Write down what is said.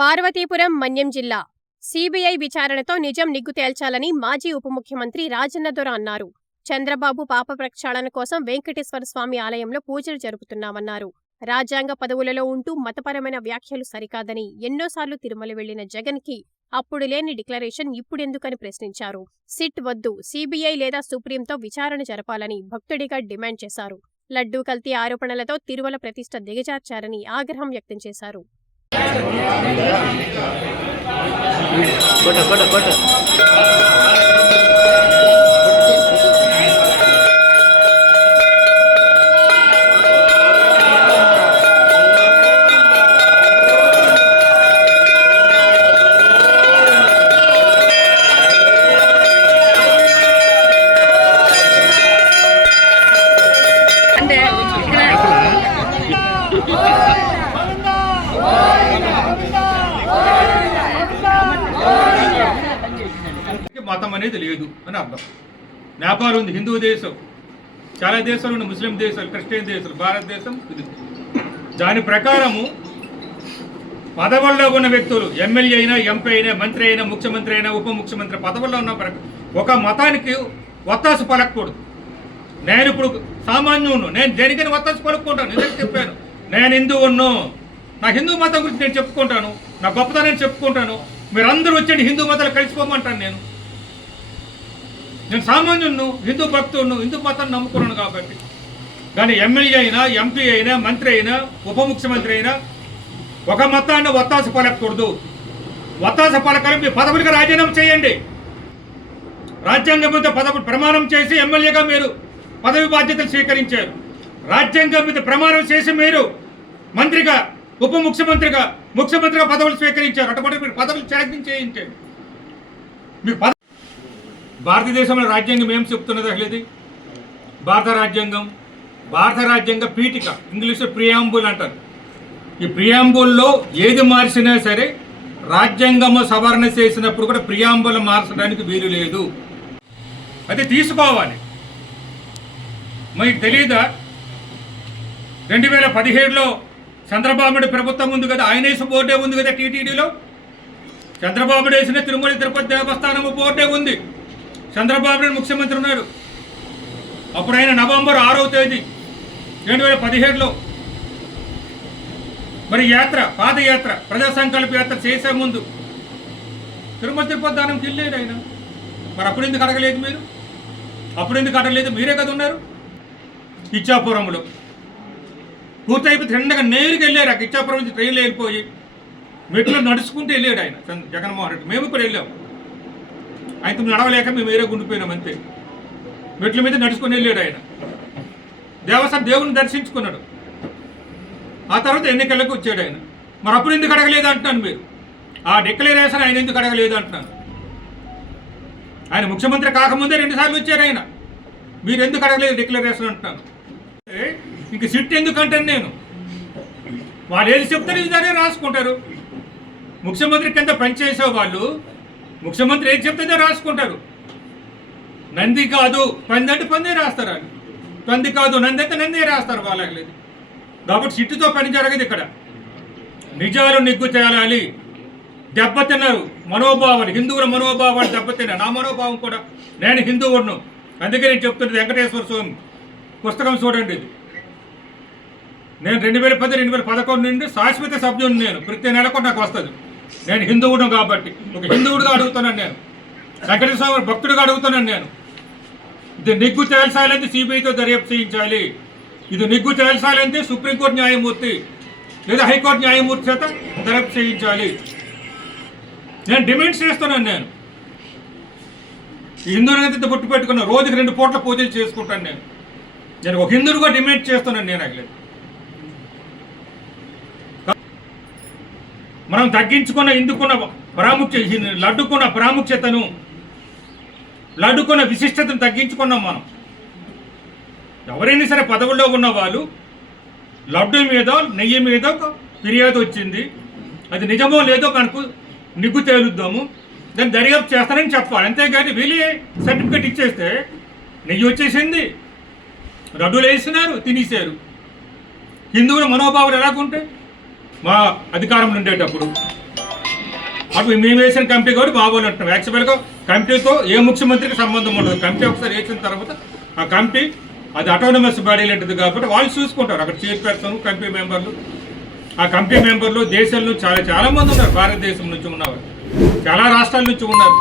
పార్వతీపురం మన్యం జిల్లా. సీబీఐ విచారణతో నిజం నిగ్గు తేల్చాలని మాజీ ఉప ముఖ్యమంత్రి రాజన్నదొర అన్నారు. చంద్రబాబు పాప ప్రక్షాళన కోసం వెంకటేశ్వర స్వామి ఆలయంలో పూజలు జరుపుతున్నామన్నారు. రాజ్యాంగ పదవులలో ఉంటూ మతపరమైన వ్యాఖ్యలు సరికాదని ఎన్నోసార్లు తిరుమల వెళ్ళిన జగన్కి అప్పుడు లేని డిక్లరేషన్ ఇప్పుడెందుకని ప్రశ్నించారు. సిట్ వద్దు సీబీఐ లేదా సుప్రీంతో విచారణ జరపాలని భక్తుడిగా డిమాండ్ చేశారు. లడ్డూ కల్తీ ఆరోపణలతో తిరుమల ప్రతిష్ట దిగజార్చారని ఆగ్రహం వ్యక్తం చేశారు. કટ કટ કટ మతం అనేది లేదు అని అర్థం. నేపాల్ ఉంది హిందూ దేశం. చాలా దేశాలు ఉన్నాయి ముస్లిం దేశాలు క్రిస్టియన్ దేశాలు భారతదేశం ఇది. దాని ప్రకారము పదవుల్లో ఉన్న వ్యక్తులు ఎమ్మెల్యే అయినా ఎంపీ అయినా మంత్రి అయినా ముఖ్యమంత్రి అయినా ఉప ముఖ్యమంత్రి పదవుల్లో ఉన్న ఒక మతానికి ఒత్తాసు పలకూడదు నేను ఇప్పుడు సామాన్యుడు నేను దేనికైనా ఒత్తాసు పలుకుంటాను నిజంగా చెప్పాను. నేను హిందువును నా హిందూ మతం గురించి నేను చెప్పుకుంటాను. నా గొప్పతనం చెప్పుకుంటాను. మీరందరూ వచ్చండి హిందూ మతాలు కలిసిపోమంటాను నేను. నేను సామాన్యులను హిందూ భక్తులను హిందూ మతాన్ని నమ్ముకున్నాను కాబట్టి. కానీ ఎమ్మెల్యే అయినా ఎంపీ అయినా మంత్రి అయినా ఉప ముఖ్యమంత్రి అయినా ఒక మతాన్ని ఒత్తాస పలకూడదు ఒత్తాస పలకలు మీ పదవులకు రాజీనామా చేయండి. రాజ్యాంగం మీద పదవి ప్రమాణం చేసి ఎమ్మెల్యేగా మీరు పదవి బాధ్యతలు స్వీకరించారు. రాజ్యాంగం మీద ప్రమాణం చేసి మీరు మంత్రిగా ఉప ముఖ్యమంత్రిగా ముఖ్యమంత్రిగా పదవులు స్వీకరించారు. అటువంటి మీరు పదవులు త్యాగం చేయించండి. మీకు భారతదేశంలో రాజ్యాంగం ఏం చెప్తున్నది అసలు ఇది భారత రాజ్యాంగం భారత రాజ్యాంగ పీఠిక ఇంగ్లీష్లో ప్రియాంబుల్ అంటారు. ఈ ప్రియాంబుల్లో ఏది మార్చినా సరే రాజ్యాంగము సవరణ చేసినప్పుడు కూడా ప్రియాంబులు మార్చడానికి వీలు లేదు. అది తీసుకోవాలి. మీకు తెలియదా రెండు వేల పదిహేడులో చంద్రబాబు ప్రభుత్వం ఉంది కదా ఆయన వేసిన బోర్డే ఉంది కదా టీటీడీలో? చంద్రబాబు వేసిన తిరుమల తిరుపతి దేవస్థానం బోర్డే ఉంది. చంద్రబాబు నాయుడు ముఖ్యమంత్రి ఉన్నారు. అప్పుడు ఆయన నవంబర్ ఆరవ తేదీ రెండు వేల పదిహేడులో మరి యాత్ర పాదయాత్ర ప్రజా సంకల్ప యాత్ర చేసే ముందు తిరుమల తిరుపతి దానంకి వెళ్ళాడు ఆయన. మరి అప్పుడు ఎందుకు అడగలేదు మీరు? అప్పుడు ఎందుకు అడగలేదు? మీరే కదా ఉన్నారు. ఇచ్చాపురంలో పూర్తయిపోయి తిండగా నేరుగా వెళ్ళారు. ఆ ఇచ్చాపురం నుంచి ట్రైన్లో వెళ్ళిపోయి మెట్లు నడుచుకుంటూ వెళ్ళాడు ఆయన చంద్ర- జగన్మోహన్ రెడ్డి. మేము కూడా వెళ్ళాము. ఆయనతో నడవలేక మేము వేరే గుండిపోయినాం అంతే. మెట్ల మీద నడుచుకొని వెళ్ళాడు ఆయన. దేవస్థానం దేవుని దర్శించుకున్నాడు. ఆ తర్వాత ఎన్నికలకు వచ్చాడు ఆయన. మరి అప్పుడు ఎందుకు అడగలేదు అంటున్నాను మీరు? ఆ డిక్లరేషన్ ఆయన ఎందుకు అడగలేదు అంటున్నాను? ఆయన ముఖ్యమంత్రి కాకముందే రెండుసార్లు వచ్చారు ఆయన. మీరు ఎందుకు అడగలేదు డిక్లరేషన్ అంటున్నాను? ఇంక సిట్ ఎందుకు అంటాను నేను? వాళ్ళు ఏది చెప్తారు ఇది రాసుకుంటారు. ముఖ్యమంత్రి కింద పనిచేసే వాళ్ళు ముఖ్యమంత్రి ఏది చెప్తే రాసుకుంటారు. నంది కాదు పంది అంటే పందే రాస్తారు అని పంది కాదు నంది అయితే నందే రాస్తారు వాళ్ళకి లేదు. కాబట్టి సిట్టుతో పని జరగదు ఇక్కడ. నిజాలు నిగ్గు తేలాలి. దెబ్బతిన్నారు మనోభావాలు. హిందువుల మనోభావాలు దెబ్బతిన్నారు నా మనోభావం కూడా నేను హిందువుడును అందుకే నేను చెప్తున్నది వెంకటేశ్వర స్వామి పుస్తకం చూడండి. ఇది నేను రెండు వేల పది రెండు వేల పదకొండు నుండి శాశ్వత సభ్యుని నేను. ప్రతి నెల నాకు వస్తుంది. నేను హిందువును కాబట్టి ఒక హిందువుడిగా అడుగుతున్నాను నేను. వెంకటేశ్వర స్వామి భక్తుడిగా అడుగుతున్నాను నేను. ఇది నిగ్గు తేల్చాలంటే సిబిఐతో దర్యాప్తు చేయించాలి. ఇది నిగ్గు తేల్చాలంటే సుప్రీంకోర్టు న్యాయమూర్తి లేదా హైకోర్టు న్యాయమూర్తి చేత దర్యాప్తు చేయించాలి. నేను డిమాండ్ చేస్తున్నాను నేను. హిందువునైతే హిందువులైతే బొట్టు రోజుకి రెండు పూట్ల పూజలు చేసుకుంటాను నేను. నేను ఒక హిందువుగా డిమాండ్ చేస్తున్నాను నేను అట్లా మనం తగ్గించుకున్న ఇందుకున్న ప్రాముఖ్య లడ్డుకున్న ప్రాముఖ్యతను లడ్డుకున్న విశిష్టతను తగ్గించుకున్నాం మనం. ఎవరైనా సరే పదవుల్లో ఉన్న వాళ్ళు లడ్డు మీద నెయ్యి మీద ఒక ఫిర్యాదు వచ్చింది. అది నిజమో లేదో కనుకు నిగ్గు తేలుద్దాము. దాన్ని దర్యాప్తు చేస్తానని చెప్పాలి. అంతేగాని వీళ్ళే సర్టిఫికెట్ ఇచ్చేస్తే నెయ్యి వచ్చేసింది. లడ్డూలు వేసినారు తినేశారు. హిందువుల మనోభావాలు ఎలాగుంటాయి మా అధికారంలో ఉండేటప్పుడు. అప్పుడు మేము వేసిన కమిటీ కాబట్టి బాబోలు అంటున్నాం. యాక్చువల్గా కమిటీతో ఏ ముఖ్యమంత్రికి సంబంధం ఉండదు. కమిటీ ఒకసారి వేసిన తర్వాత ఆ కమిటీ అది అటోనమస్ బాడీ లాంటిది కాబట్టి వాళ్ళు చూసుకుంటారు. అక్కడ చైర్పర్సన్ కమిటీ మెంబర్లు ఆ కమిటీ మెంబర్లు దేశంలో చాలా చాలామంది ఉన్నారు. భారతదేశం నుంచి ఉన్నవారు చాలా రాష్ట్రాల నుంచి ఉన్నారు.